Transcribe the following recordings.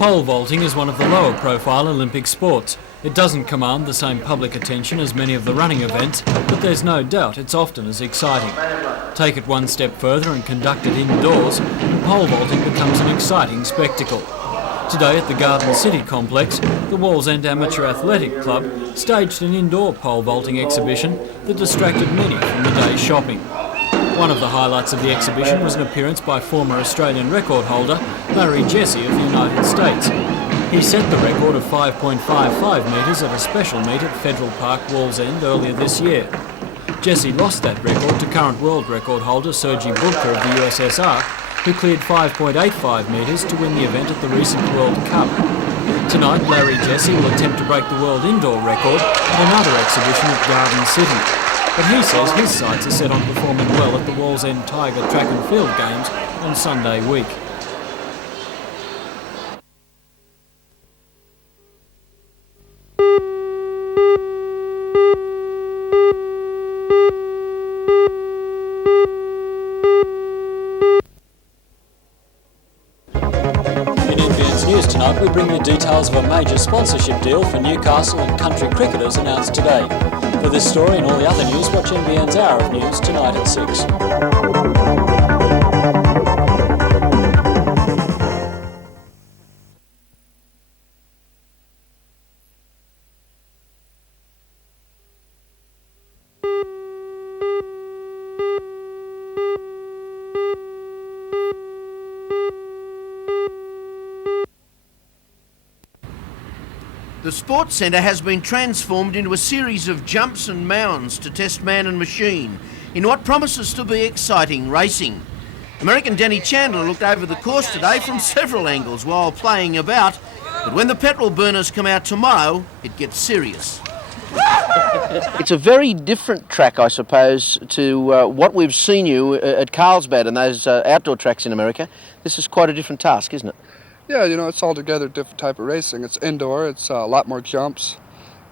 Pole vaulting is one of the lower profile Olympic sports. It doesn't command the same public attention as many of the running events, but there's no doubt it's often as exciting. Take it one step further and conduct it indoors, and pole vaulting becomes an exciting spectacle. Today at the Garden City complex, the Wallsend Amateur Athletic Club staged an indoor pole vaulting exhibition that distracted many from the day's shopping. One of the highlights of the exhibition was an appearance by former Australian record holder Larry Jesse of the United States. He set the record of 5.55 metres at a special meet at Federal Park, Wallsend earlier this year. Jesse lost that record to current world record holder Sergei Bubka of the USSR, who cleared 5.85 metres to win the event at the recent World Cup. Tonight, Larry Jesse will attempt to break the world indoor record at another exhibition at Garden City. But he says his sights are set on performing well at the Wallsend Tiger Track and Field Games on Sunday week. In NBN's news tonight, we bring you details of a major sponsorship deal for Newcastle and country cricketers announced today. For this story and all the other news, watch NBN's Hour of News tonight at 6. The Sports Centre has been transformed into a series of jumps and mounds to test man and machine in what promises to be exciting racing. American Danny Chandler looked over the course today from several angles while playing about, but when the petrol burners come out tomorrow, it gets serious. It's a very different track, I suppose, to what we've seen you at Carlsbad and those outdoor tracks in America. This is quite a different task, isn't it? Yeah, it's altogether a different type of racing. It's indoor, it's a lot more jumps,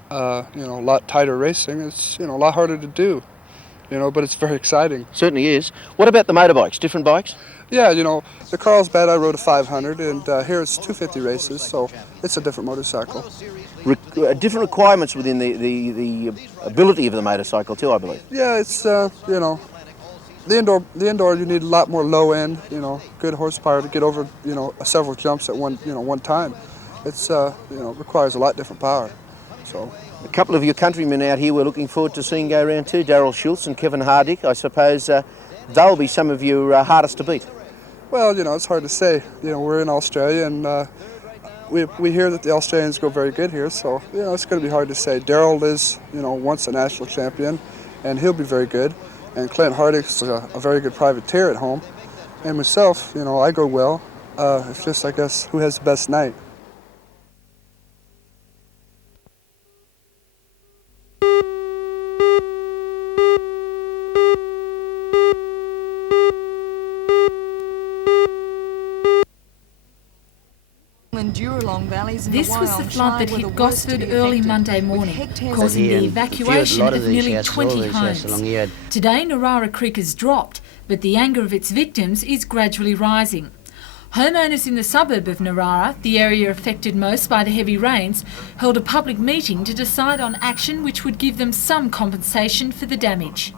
a lot tighter racing. It's, a lot harder to do, but it's very exciting. Certainly is. What about the motorbikes? Different bikes? Yeah, the Carlsbad I rode a 500, and here it's 250 races, so it's a different motorcycle. Different requirements within the ability of the motorcycle too, I believe. Yeah, it's, The indoor you need a lot more low end, good horsepower to get over, several jumps at one time. It's, requires a lot different power. So a couple of your countrymen out here we're looking forward to seeing go around too, Darryl Schultz and Kevin Hardick. I suppose they'll be some of your hardest to beat. Well, it's hard to say. We're in Australia and we hear that the Australians go very good here, so, it's going to be hard to say. Darryl is, once a national champion, and he'll be very good. And Clint Hardick's a very good privateer at home. And myself, I go well. It's just, I guess, who has the best night. This was the flood that hit Gosford early Monday morning, causing the evacuation of nearly 20 homes. Today, Narara Creek has dropped, but the anger of its victims is gradually rising. Homeowners in the suburb of Narara, the area affected most by the heavy rains, held a public meeting to decide on action which would give them some compensation for the damage.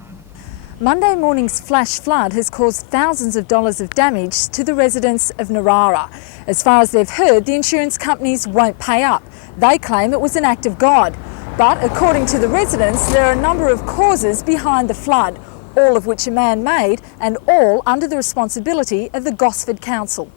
Monday morning's flash flood has caused thousands of dollars of damage to the residents of Narara. As far as they've heard, the insurance companies won't pay up. They claim it was an act of God. But according to the residents, there are a number of causes behind the flood, all of which are man-made and all under the responsibility of the Gosford Council.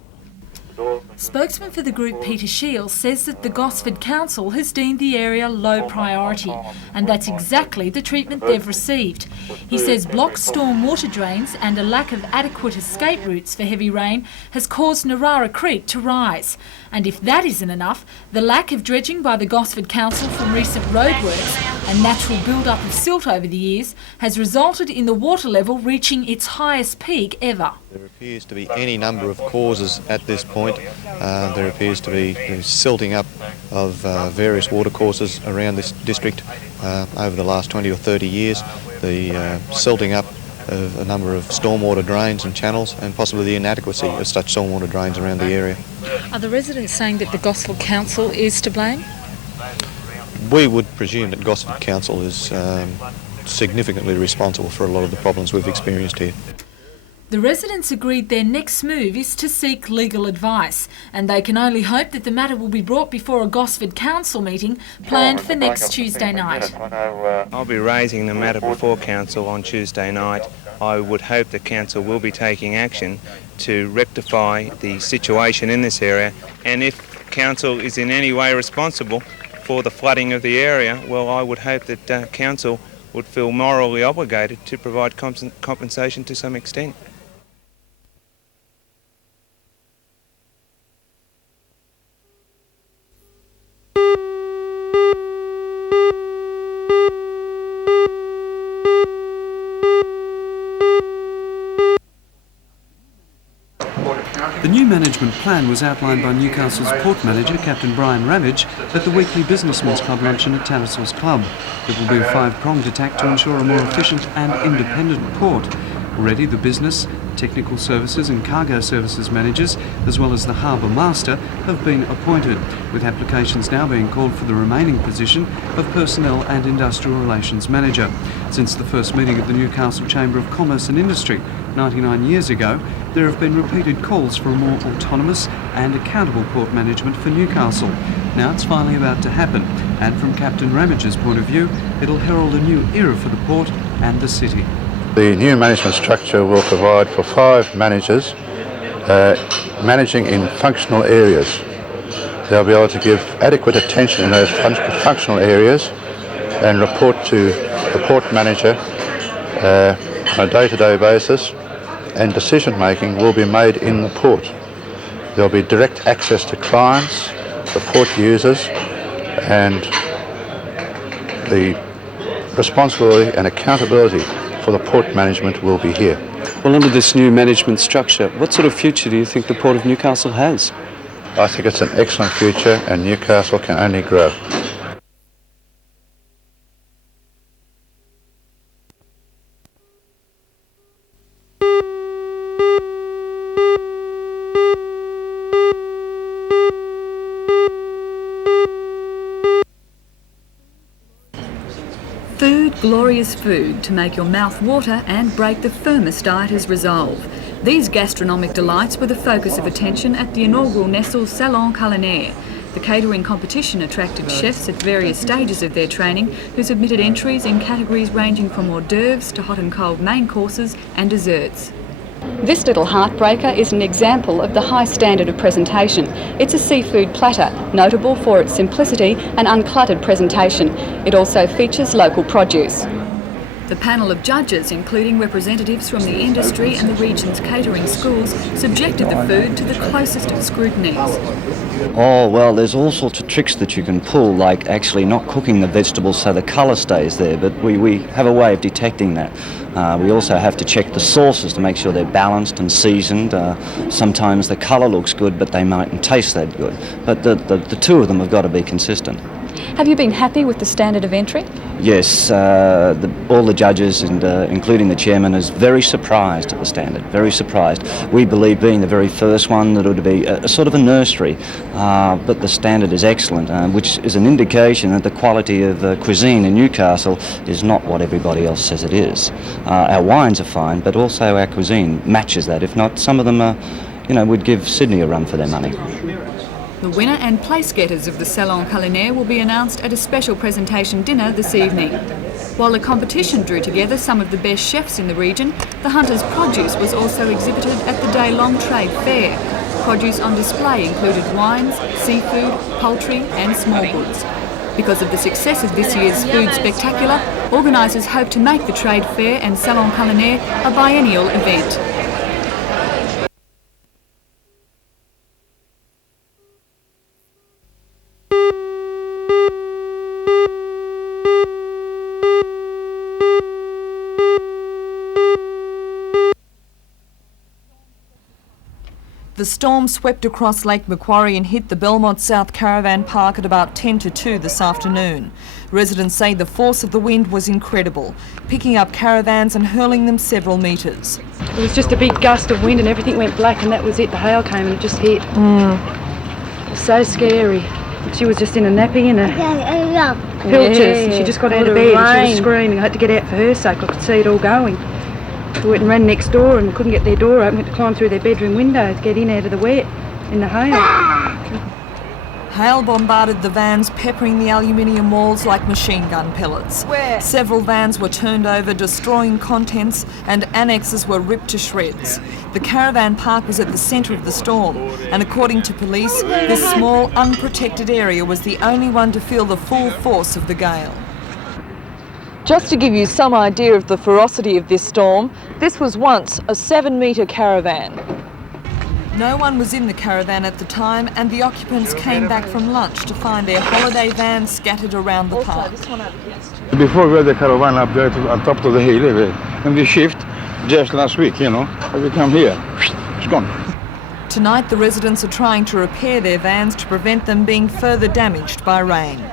Spokesman for the group Peter Shields says that the Gosford Council has deemed the area low priority, and that's exactly the treatment they've received. He says blocked storm water drains and a lack of adequate escape routes for heavy rain has caused Narara Creek to rise. And if that isn't enough, the lack of dredging by the Gosford Council from recent roadworks and natural build-up of silt over the years has resulted in the water level reaching its highest peak ever. There appears to be any number of causes at this point. There appears to be silting up of various watercourses around this district over the last 20 or 30 years. The silting up of a number of stormwater drains and channels, and possibly the inadequacy of such stormwater drains around the area. Are the residents saying that the Gosford Council is to blame? We would presume that Gosford Council is significantly responsible for a lot of the problems we've experienced here. The residents agreed their next move is to seek legal advice, and they can only hope that the matter will be brought before a Gosford Council meeting planned for next Tuesday night. I'll be raising the matter before Council on Tuesday night. I would hope the Council will be taking action to rectify the situation in this area, and if Council is in any way responsible for the flooding of the area, well, I would hope that Council would feel morally obligated to provide compensation to some extent. The new management plan was outlined by Newcastle's port manager, Captain Brian Ramage, at the weekly Businessmen's Club luncheon at Tattersalls Club. It will be a five-pronged attack to ensure a more efficient and independent port. Already the business, technical services and cargo services managers, as well as the harbour master, have been appointed, with applications now being called for the remaining position of personnel and industrial relations manager. Since the first meeting of the Newcastle Chamber of Commerce and Industry 99 years ago, there have been repeated calls for a more autonomous and accountable port management for Newcastle. Now it's finally about to happen, and from Captain Ramage's point of view, it'll herald a new era for the port and the city. The new management structure will provide for 5 managers managing in functional areas. They'll be able to give adequate attention in those functional areas and report to the port manager on a day-to-day basis, and decision making will be made in the port. There'll be direct access to clients, the port users, and the responsibility and accountability for the port management will be here. Well, under this new management structure, what sort of future do you think the Port of Newcastle has? I think it's an excellent future, and Newcastle can only grow. Food, glorious food, to make your mouth water and break the firmest dieters' resolve. These gastronomic delights were the focus of attention at the inaugural Nestle Salon Culinaire. The catering competition attracted chefs at various stages of their training who submitted entries in categories ranging from hors d'oeuvres to hot and cold main courses and desserts. This little heartbreaker is an example of the high standard of presentation. It's a seafood platter, notable for its simplicity and uncluttered presentation. It also features local produce. The panel of judges, including representatives from the industry and the region's catering schools, subjected the food to the closest of scrutinies. Oh, well, there's all sorts of tricks that you can pull, like actually not cooking the vegetables so the colour stays there, but we have a way of detecting that. We also have to check the sauces to make sure they're balanced and seasoned. Sometimes the colour looks good, but they mightn't taste that good. But the two of them have got to be consistent. Have you been happy with the standard of entry? Yes, all the judges, and including the chairman, is very surprised at the standard, very surprised. We believe, being the very first one, that it would be a sort of a nursery, but the standard is excellent, which is an indication that the quality of cuisine in Newcastle is not what everybody else says it is. Our wines are fine, but also our cuisine matches that. If not, some of them would give Sydney a run for their money. The winner and place getters of the Salon Culinaire will be announced at a special presentation dinner this evening. While the competition drew together some of the best chefs in the region, the Hunter's produce was also exhibited at the day-long trade fair. Produce on display included wines, seafood, poultry and small goods. Because of the success of this year's food spectacular, organisers hope to make the trade fair and Salon Culinaire a biennial event. The storm swept across Lake Macquarie and hit the Belmont South Caravan Park at about 10 to 2 this afternoon. Residents say the force of the wind was incredible, picking up caravans and hurling them several metres. It was just a big gust of wind and everything went black, and that was it. The hail came and it just hit. It was so scary. She was just in a nappy and a pilchers. Yeah, she just got out of bed and she was screaming. I had to get out for her sake. I could see it all going. We went and ran next door and we couldn't get their door open. We had to climb through their bedroom window to get in out of the wet in the hail. Hail bombarded the vans, peppering the aluminium walls like machine gun pellets. Several vans were turned over, destroying contents, and annexes were ripped to shreds. The caravan park was at the centre of the storm, and according to police, this small, unprotected area was the only one to feel the full force of the gale. Just to give you some idea of the ferocity of this storm, this was once a 7-metre caravan. No one was in the caravan at the time, and the occupants came back from lunch to find their holiday van scattered around the park. Before we had the caravan up there on top of the hill, and we shift just last week, you know, and we come here, it's gone. Tonight the residents are trying to repair their vans to prevent them being further damaged by rain.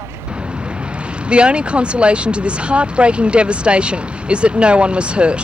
The only consolation to this heartbreaking devastation is that no one was hurt.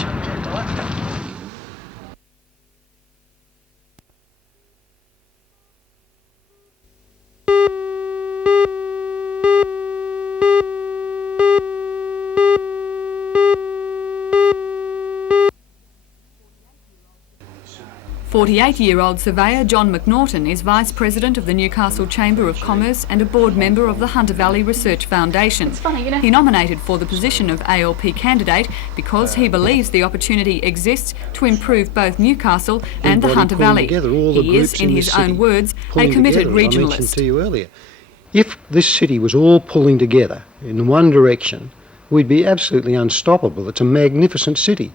"48-year-old surveyor John McNaughton is Vice President of the Newcastle Chamber of Commerce and a board member of the Hunter Valley Research Foundation. He nominated for the position of ALP candidate because he believes the opportunity exists to improve both Newcastle and the Hunter Valley. He is, in his own words, a committed regionalist. I mentioned to you earlier, if this city was all pulling together in one direction, we'd be absolutely unstoppable. It's a magnificent city.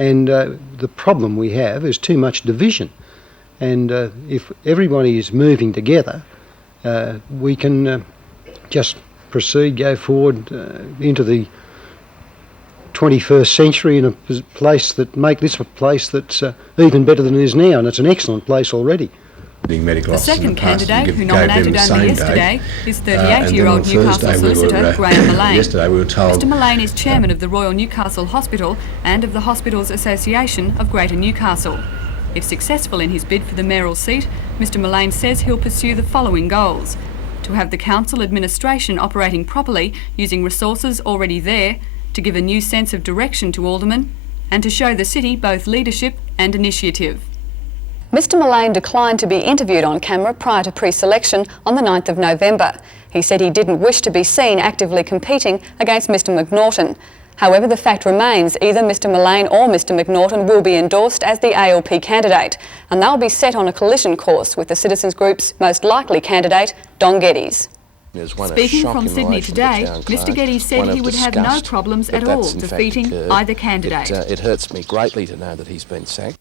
And the problem we have is too much division. And if everybody is moving together, we can just proceed, go forward into the 21st century in a place that make this a place that's even better than it is now, and it's an excellent place already. The second candidate, who nominated only yesterday, is 38-year-old Newcastle solicitor Graham Mullane. Mr Mullane is chairman of the Royal Newcastle Hospital and of the Hospitals Association of Greater Newcastle. If successful in his bid for the mayoral seat, Mr Mullane says he'll pursue the following goals: to have the council administration operating properly using resources already there, to give a new sense of direction to aldermen, and to show the city both leadership and initiative. Mr Mullane declined to be interviewed on camera prior to pre-selection on the 9th of November. He said he didn't wish to be seen actively competing against Mr McNaughton. However, the fact remains either Mr Mullane or Mr McNaughton will be endorsed as the ALP candidate, and they'll be set on a collision course with the Citizens Group's most likely candidate, Don Geddes. Speaking from Sydney today, Mr Geddes said he would have no problems at all defeating either candidate. It hurts me greatly to know that he's been sacked.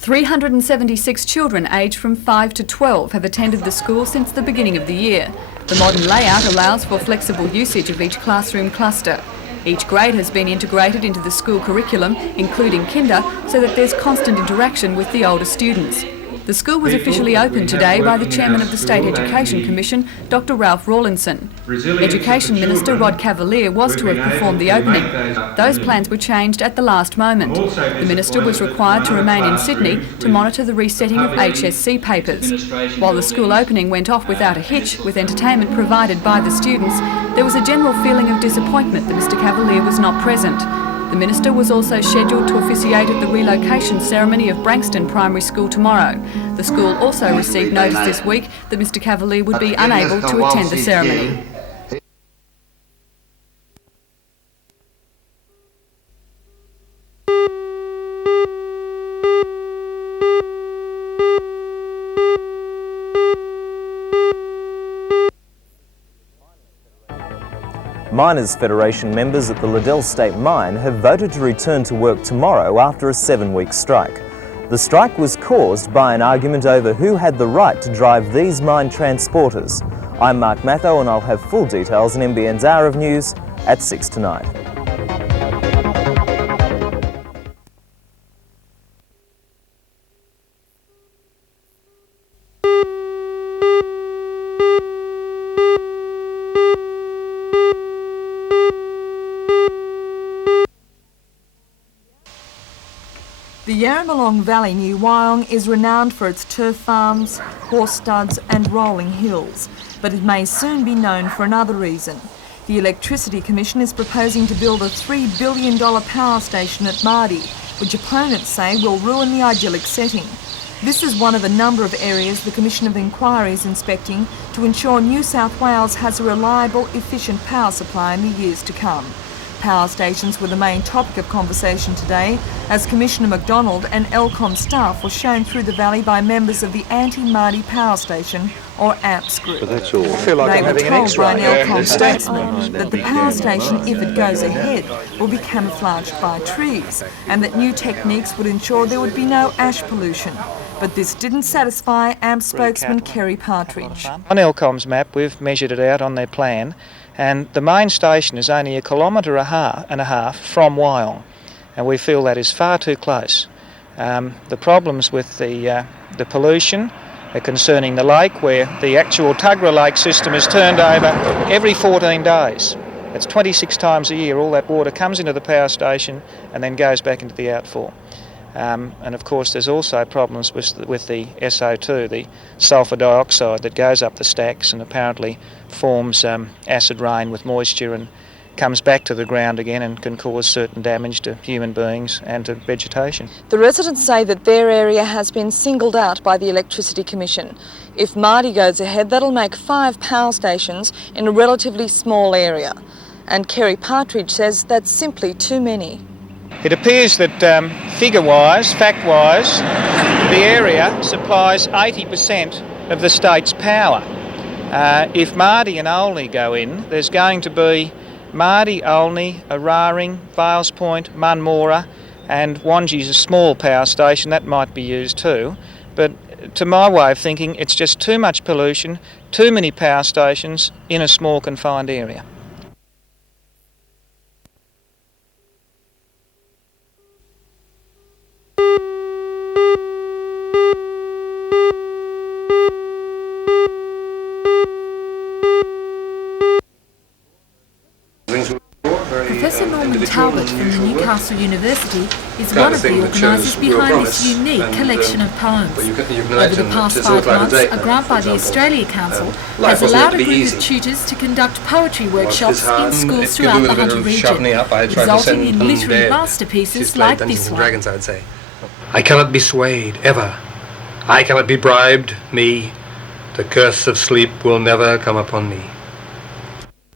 "376 children aged from 5 to 12 have attended the school since the beginning of the year. The modern layout allows for flexible usage of each classroom cluster. Each grade has been integrated into the school curriculum, including kinder, so that there's constant interaction with the older students. The school was officially opened today by the Chairman of the State Education Commission, Dr Ralph Rawlinson. Education Minister Rod Cavalier was to have performed the opening. Those plans were changed at the last moment. The Minister was required to remain in Sydney to monitor the resetting of HSC papers. While the school opening went off without a hitch, with entertainment provided by the students, there was a general feeling of disappointment that Mr Cavalier was not present. The Minister was also scheduled to officiate at the relocation ceremony of Branxton Primary School tomorrow. The school also received notice this week that Mr Cavalier would be unable to attend the ceremony. Miners' Federation members at the Liddell State Mine have voted to return to work tomorrow after a 7-week strike. The strike was caused by an argument over who had the right to drive these mine transporters. I'm Mark Matho and I'll have full details in NBN's Hour of News at 6 tonight. The Yarramalong Valley near Wyong is renowned for its turf farms, horse studs and rolling hills, but it may soon be known for another reason. The Electricity Commission is proposing to build a $3 billion power station at Mardi, which opponents say will ruin the idyllic setting. This is one of a number of areas the Commission of Inquiry is inspecting to ensure New South Wales has a reliable, efficient power supply in the years to come. Power stations were the main topic of conversation today, as Commissioner McDonald and Elcom staff were shown through the valley by members of the Anti-Mardi Power Station, or AMPS group. But that's all. They were told by an Elcom spokesman that the power station, if it goes ahead, will be camouflaged by trees, and that new techniques would ensure there would be no ash pollution. But this didn't satisfy AMPS spokesman Kerry Partridge. On Elcom's map, we've measured it out on their plan, and the main station is only 1.5 kilometres from Wyong, and we feel that is far too close. The problems with the pollution are concerning the lake, where the actual Tuggerah Lake system is turned over every 14 days. It's 26 times a year. All that water comes into the power station and then goes back into the outfall. And of course there's also problems with the SO2, the sulphur dioxide that goes up the stacks and apparently forms acid rain with moisture and comes back to the ground again and can cause certain damage to human beings and to vegetation. The residents say that their area has been singled out by the Electricity Commission. If Mardi goes ahead, that'll make 5 power stations in a relatively small area. And Kerry Partridge says that's simply too many. It appears that figure-wise, fact-wise, the area supplies 80% of the state's power. If Mardi and Olney go in, there's going to be Mardi, Olney, Araring, Vales Point, Munmora, and Wanji's a small power station, that might be used too. But to my way of thinking, it's just too much pollution, too many power stations in a small confined area. Professor Norman Talbot from the Newcastle University is one of the organisers behind this unique collection of poems. Over the past 5 months, a grant by the Australia Council has allowed a group of tutors to conduct poetry workshops in schools throughout the Hunter region, resulting in literary masterpieces like this one. I cannot be swayed, ever. I cannot be bribed, me. The curse of sleep will never come upon me.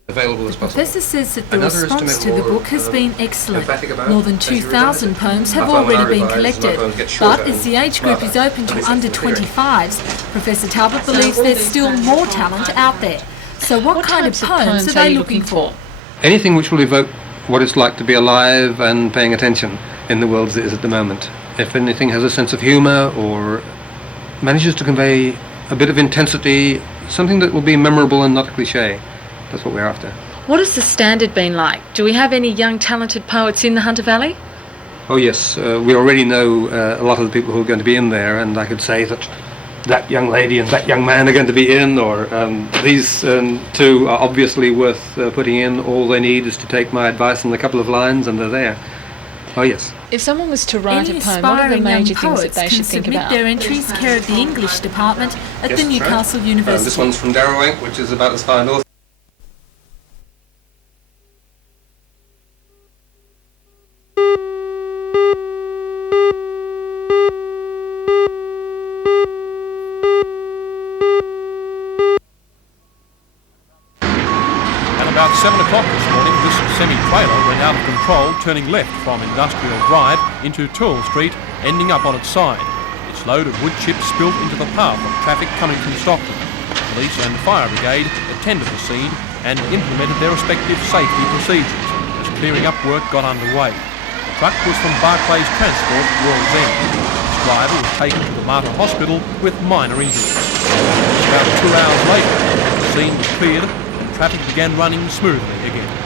The professor says that the response to the book has been excellent. More than 2,000 poems have already been collected, but as the age group is open to under 25s, Professor Talbot believes there's still more talent out there. So what kind of poems are they looking for? Anything which will evoke what it's like to be alive and paying attention in the world as it is at the moment. If anything has a sense of humour or manages to convey a bit of intensity, something that will be memorable and not a cliché. That's what we're after. What has the standard been like? Do we have any young talented poets in the Hunter Valley? Oh yes, we already know a lot of the people who are going to be in there, and I could say that that young lady and that young man are going to be in, or these two are obviously worth putting in. All they need is to take my advice in a couple of lines and they're there. Oh yes. If someone was to write a poem, what are the major things that they should think about? Their entries care of the English department at the Newcastle University. This one's from Darrawang, which is about as far north. About 7 o'clock this morning, this semi-trailer went out of control, turning left from Industrial Drive into Toole Street, ending up on its side. Its load of wood chips spilt into the path of traffic coming from Stockton. Police and fire brigade attended the scene and implemented their respective safety procedures as clearing up work got underway. The truck was from Barclays Transport, World's End. driver was taken to the Mater Hospital with minor injuries. About 2 hours later, the scene was cleared and traffic began running smoothly again.